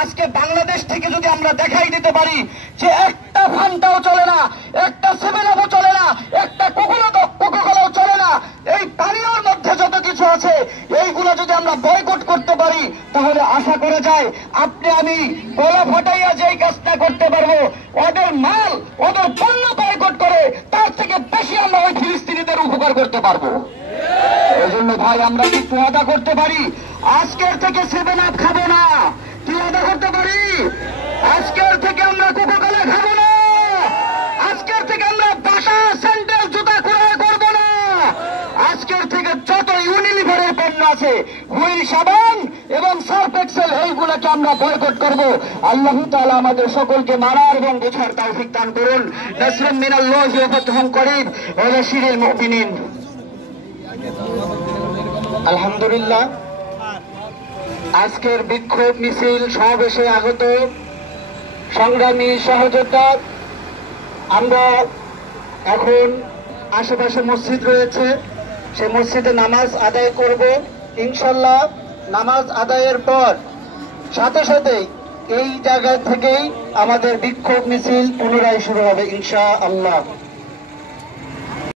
আজকে বাংলাদেশ থেকে যদি আমরা দেখাই দিতে পারি যে একটা ফান্টাও চলে না, একটা সেভেনআপও চলে না, একটা কোকাকোলাও চলে না, এই পানীয়র মধ্যে যত কিছু আছে এইগুলো যদি আমরা বয়কট করতে পারি, তাহলে আশা করে যায় আপনি আমি গলা ফাটাইয়া যেই কাজটা করতে পারবো, ওদের মাল ওদের পণ্য বয়কট করে তার থেকে বেশি আমরা ওই ফিলিস্তিনিদের উপকার করতে পারবো। এই জন্য ভাই আমরা একটু আদা করতে পারি, আজকের থেকে সেভেনআপ খাবো না। কি আদা করতে পারি? আজকের থেকে আমরা কোকাকোলা খাবো না, আজকের থেকে আমরা বাটা স্যান্ডেল জুতা ক্রয় করবো না, আজকের থেকে যত ইউনিলিভারের পণ্য আছে হুইল সাবান এবং সার্ফ এক্সেল এইগুলোকে আমরা বয়কট করবো। আল্লাহ তাআলা আমাদের সকলকে মানার এবং বোঝার তৌফিক দান করুন। নাসরুম মিনাল্লাহি ওয়া ফাতহুন করিব ওয়া বাশিরিল মুমিনিন। আলহামদুলিল্লাহ, আজকের বিক্ষোভ মিছিল সমাবেশে আগত সংগ্রামী সহযোদ্ধা, আমরা এখন আশেপাশে মসজিদ রয়েছে, সে মসজিদে নামাজ আদায় করব ইনশাল্লাহ। নামাজ আদায়ের পর সাথে সাথেই এই জায়গা থেকেই আমাদের বিক্ষোভ মিছিল পুনরায় শুরু হবে ইনশাআল্লাহ।